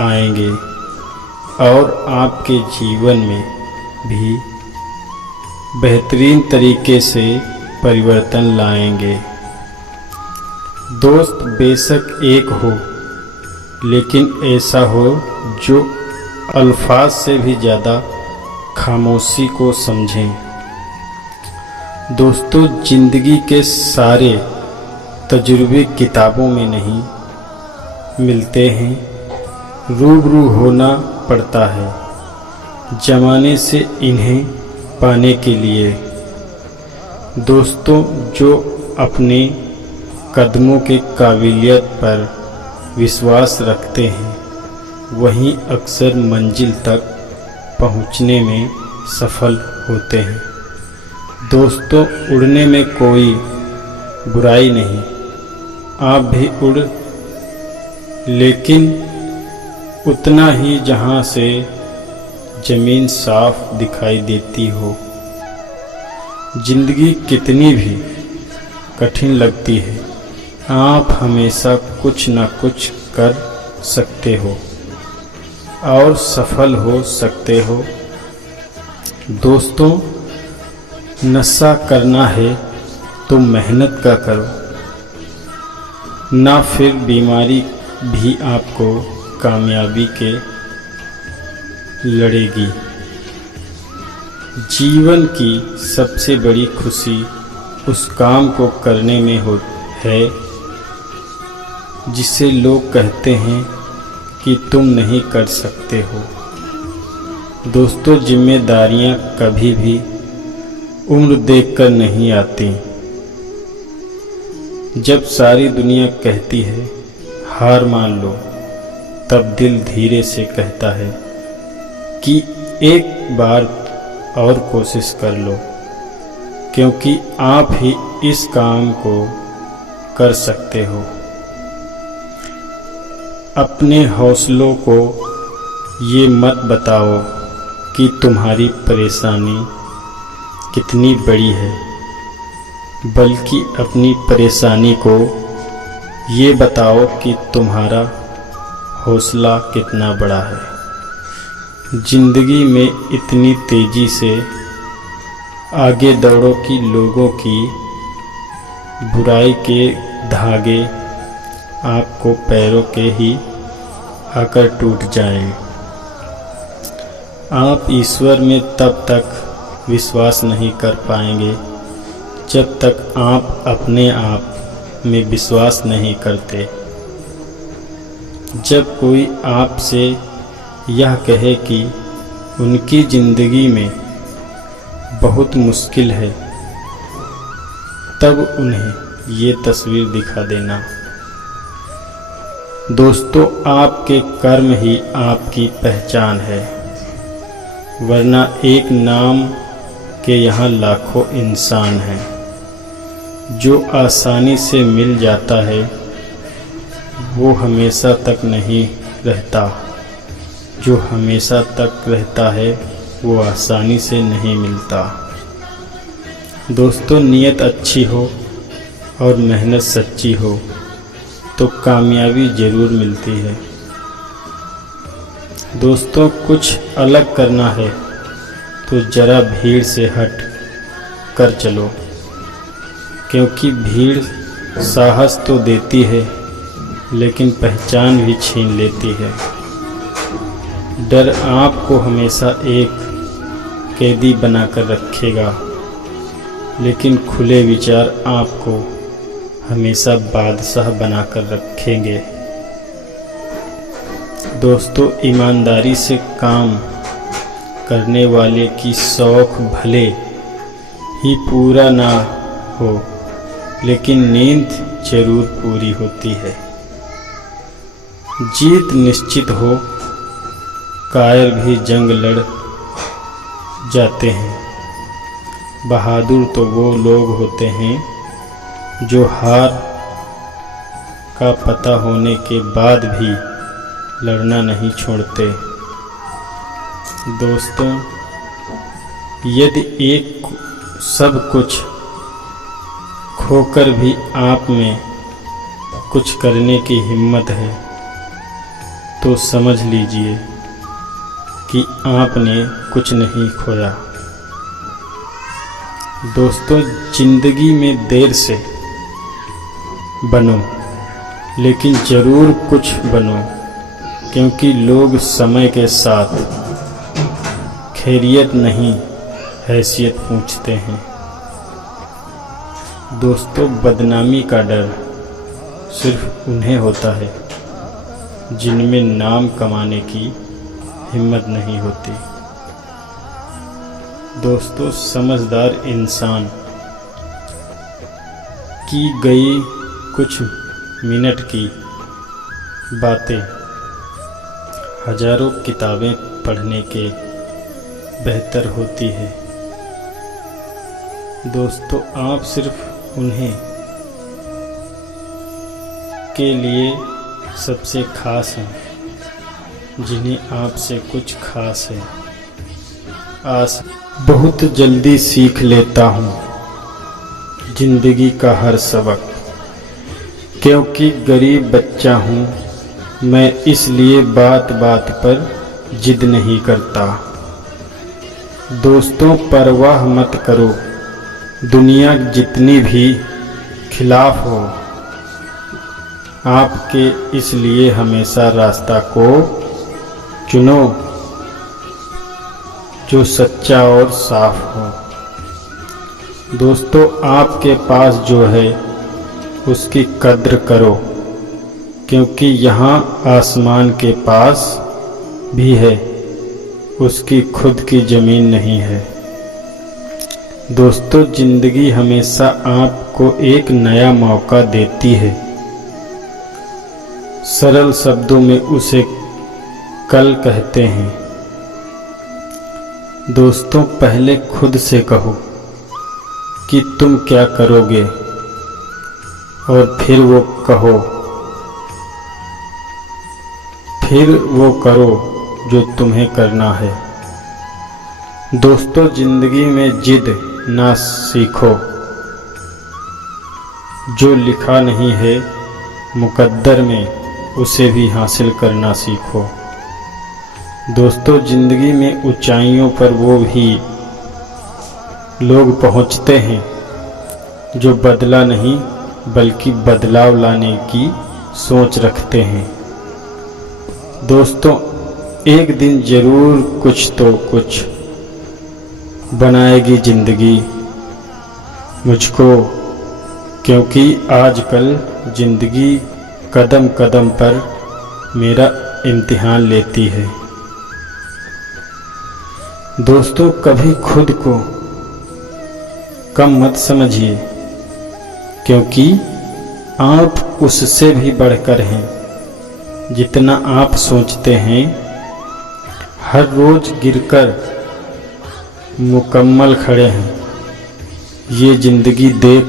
आएंगे और आपके जीवन में भी बेहतरीन तरीके से परिवर्तन लाएंगे। दोस्त बेशक एक हो, लेकिन ऐसा हो जो अल्फाज से भी ज़्यादा खामोशी को समझें। दोस्तों, ज़िंदगी के सारे तजुर्बे किताबों में नहीं मिलते हैं, रूबरू होना पड़ता है ज़माने से इन्हें पाने के लिए। दोस्तों, जो अपने कदमों के काबिलियत पर विश्वास रखते हैं वहीं अक्सर मंजिल तक पहुंचने में सफल होते हैं। दोस्तों, उड़ने में कोई बुराई नहीं, आप भी उड़, लेकिन उतना ही जहां से ज़मीन साफ दिखाई देती हो। ज़िंदगी कितनी भी कठिन लगती है, आप हमेशा कुछ न कुछ कर सकते हो और सफल हो सकते हो। दोस्तों, नशा करना है तो मेहनत का करो, ना फिर बीमारी भी आपको कामयाबी के लड़ेगी। जीवन की सबसे बड़ी खुशी उस काम को करने में है जिसे लोग कहते हैं कि तुम नहीं कर सकते हो। दोस्तों, जिम्मेदारियां कभी भी उम्र देखकर नहीं आती। जब सारी दुनिया कहती है हार मान लो, तब दिल धीरे से कहता है कि एक बार और कोशिश कर लो, क्योंकि आप ही इस काम को कर सकते हो। अपने हौसलों को ये मत बताओ कि तुम्हारी परेशानी कितनी बड़ी है, बल्कि अपनी परेशानी को ये बताओ कि तुम्हारा हौसला कितना बड़ा है। जिंदगी में इतनी तेजी से आगे दौड़ो कि लोगों की बुराई के धागे आपको पैरों के ही आकर टूट जाएं। आप ईश्वर में तब तक विश्वास नहीं कर पाएंगे जब तक आप अपने आप में विश्वास नहीं करते। जब कोई आपसे यह कहे कि उनकी ज़िंदगी में बहुत मुश्किल है, तब उन्हें ये तस्वीर दिखा देना। दोस्तों, आपके कर्म ही आपकी पहचान है, वरना एक नाम के यहाँ लाखों इंसान हैं। जो आसानी से मिल जाता है वो हमेशा तक नहीं रहता, जो हमेशा तक रहता है वो आसानी से नहीं मिलता। दोस्तों, नियत अच्छी हो और मेहनत सच्ची हो तो कामयाबी ज़रूर मिलती है। दोस्तों, कुछ अलग करना है तो ज़रा भीड़ से हट कर चलो, क्योंकि भीड़ साहस तो देती है लेकिन पहचान भी छीन लेती है। डर आपको हमेशा एक कैदी बनाकर रखेगा, लेकिन खुले विचार आपको हमेशा बादशाह बनाकर रखेंगे। दोस्तों, ईमानदारी से काम करने वाले की शौक भले ही पूरा ना हो, लेकिन नींद जरूर पूरी होती है। जीत निश्चित हो, कायर भी जंग लड़ जाते हैं। बहादुर तो वो लोग होते हैं जो हार का पता होने के बाद भी लड़ना नहीं छोड़ते। दोस्तों, यदि एक सब कुछ खोकर भी आप में कुछ करने की हिम्मत है तो समझ लीजिए कि आपने कुछ नहीं खोया। दोस्तों, जिंदगी में देर से बनो, लेकिन ज़रूर कुछ बनो, क्योंकि लोग समय के साथ खैरियत नहीं हैसियत पूछते हैं। दोस्तों, बदनामी का डर सिर्फ उन्हें होता है जिनमें नाम कमाने की हिम्मत नहीं होती। दोस्तों, समझदार इंसान की गई कुछ मिनट की बातें हजारों किताबें पढ़ने के बेहतर होती है। दोस्तों, आप सिर्फ उन्हें के लिए सबसे खास हैं जिन्हें आपसे कुछ खास है। आज बहुत जल्दी सीख लेता हूँ जिंदगी का हर सबक, क्योंकि गरीब बच्चा हूँ मैं, इसलिए बात बात पर जिद नहीं करता। दोस्तों, परवाह मत करो दुनिया जितनी भी खिलाफ हो, आपके इसलिए हमेशा रास्ता को चुनो जो सच्चा और साफ हो। दोस्तों, आपके पास जो है उसकी कद्र करो, क्योंकि यहाँ आसमान के पास भी है, उसकी खुद की ज़मीन नहीं है। दोस्तों, ज़िंदगी हमेशा आपको एक नया मौका देती है। सरल शब्दों में उसे कल कहते हैं। दोस्तों, पहले खुद से कहो कि तुम क्या करोगे, और फिर वो करो जो तुम्हें करना है। दोस्तों, जिंदगी में जिद ना सीखो, जो लिखा नहीं है मुकद्दर में उसे भी हासिल करना सीखो। दोस्तों, जिंदगी में ऊंचाइयों पर वो भी लोग पहुंचते हैं जो बदला नहीं बल्कि बदलाव लाने की सोच रखते हैं। दोस्तों, एक दिन जरूर कुछ तो कुछ बनाएगी जिंदगी मुझको, क्योंकि आजकल जिंदगी कदम कदम पर मेरा इम्तिहान लेती है। दोस्तों, कभी खुद को कम मत समझिए, क्योंकि आप उससे भी बढ़कर हैं जितना आप सोचते हैं। हर रोज गिरकर मुकम्मल खड़े हैं, ये जिंदगी देख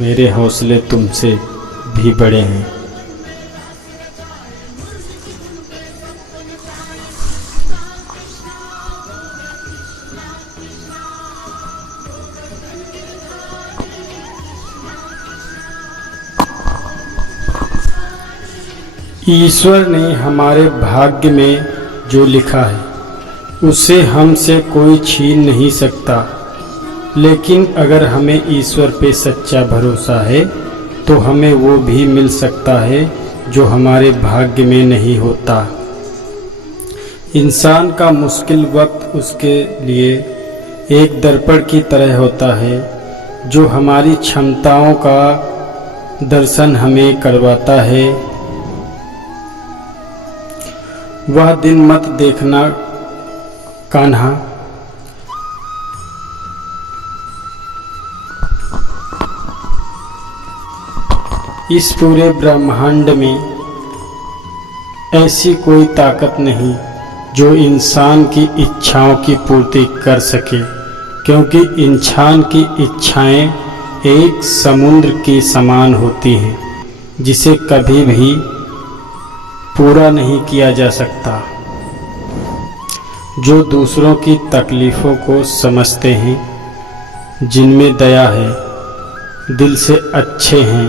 मेरे हौसले तुमसे भी बड़े हैं। ईश्वर ने हमारे भाग्य में जो लिखा है उसे हमसे कोई छीन नहीं सकता, लेकिन अगर हमें ईश्वर पे सच्चा भरोसा है तो हमें वो भी मिल सकता है जो हमारे भाग्य में नहीं होता। इंसान का मुश्किल वक्त उसके लिए एक दर्पण की तरह होता है जो हमारी क्षमताओं का दर्शन हमें करवाता है। वह दिन मत देखना कान्हा, इस पूरे ब्रह्मांड में ऐसी कोई ताकत नहीं जो इंसान की इच्छाओं की पूर्ति कर सके, क्योंकि इंसान की इच्छाएं एक समुद्र के समान होती हैं जिसे कभी भी पूरा नहीं किया जा सकता। जो दूसरों की तकलीफ़ों को समझते हैं, जिनमें दया है, दिल से अच्छे हैं,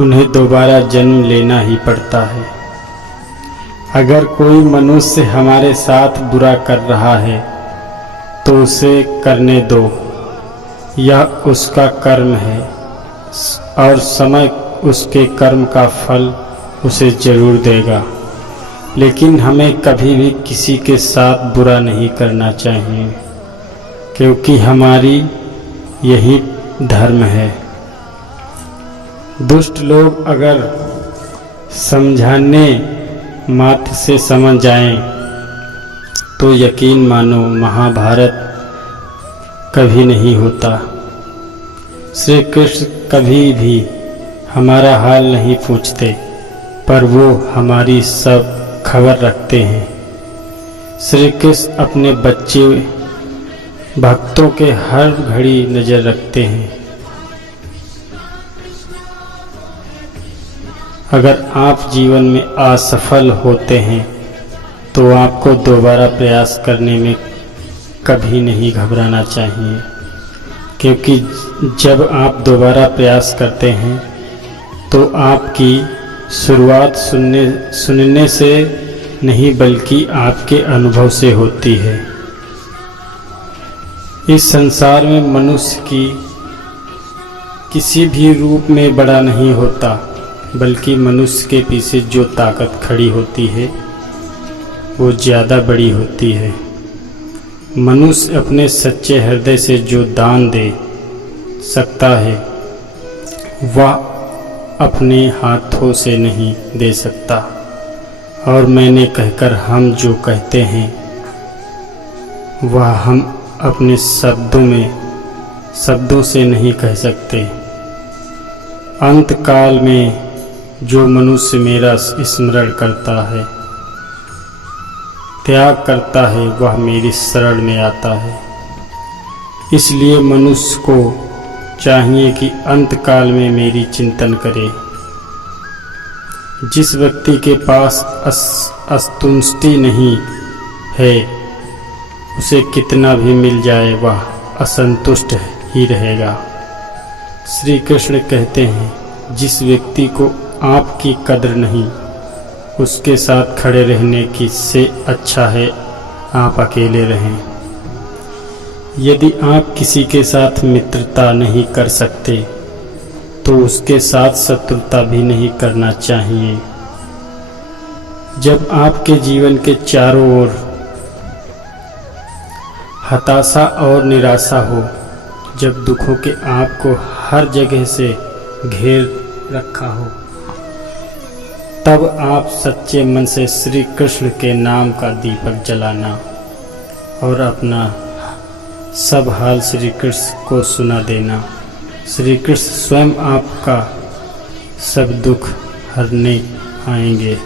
उन्हें दोबारा जन्म लेना ही पड़ता है। अगर कोई मनुष्य हमारे साथ बुरा कर रहा है तो उसे करने दो, यह उसका कर्म है और समय उसके कर्म का फल उसे जरूर देगा। लेकिन हमें कभी भी किसी के साथ बुरा नहीं करना चाहिए, क्योंकि हमारी यही धर्म है। दुष्ट लोग अगर समझाने मात्र से समझ जाएं तो यकीन मानो महाभारत कभी नहीं होता। श्री कृष्ण कभी भी हमारा हाल नहीं पूछते, पर वो हमारी सब खबर रखते हैं। श्री कृष्ण अपने बच्चे भक्तों के हर घड़ी नज़र रखते हैं। अगर आप जीवन में असफल होते हैं तो आपको दोबारा प्रयास करने में कभी नहीं घबराना चाहिए, क्योंकि जब आप दोबारा प्रयास करते हैं तो आपकी शुरुआत सुनने से नहीं बल्कि आपके अनुभव से होती है। इस संसार में मनुष्य की किसी भी रूप में बड़ा नहीं होता, बल्कि मनुष्य के पीछे जो ताकत खड़ी होती है वो ज़्यादा बड़ी होती है। मनुष्य अपने सच्चे हृदय से जो दान दे सकता है वह अपने हाथों से नहीं दे सकता, और मैंने कहकर हम जो कहते हैं वह हम अपने शब्दों से नहीं कह सकते। अंत काल में जो मनुष्य मेरा स्मरण करता है, त्याग करता है, वह मेरी शरण में आता है। इसलिए मनुष्य को चाहिए कि अंत काल में मेरी चिंतन करे। जिस व्यक्ति के पास असंतुष्टि नहीं है, उसे कितना भी मिल जाए वह असंतुष्ट ही रहेगा। श्री कृष्ण कहते हैं, जिस व्यक्ति को आपकी कदर नहीं, उसके साथ खड़े रहने की से अच्छा है आप अकेले रहें। यदि आप किसी के साथ मित्रता नहीं कर सकते तो उसके साथ शत्रुता भी नहीं करना चाहिए। जब आपके जीवन के चारों ओर हताशा और निराशा हो, जब दुखों के आपको हर जगह से घेर रखा हो, तब आप सच्चे मन से श्री कृष्ण के नाम का दीपक जलाना और अपना सब हाल श्री कृष्ण को सुना देना। श्री कृष्ण स्वयं आपका सब दुख हरने आएंगे।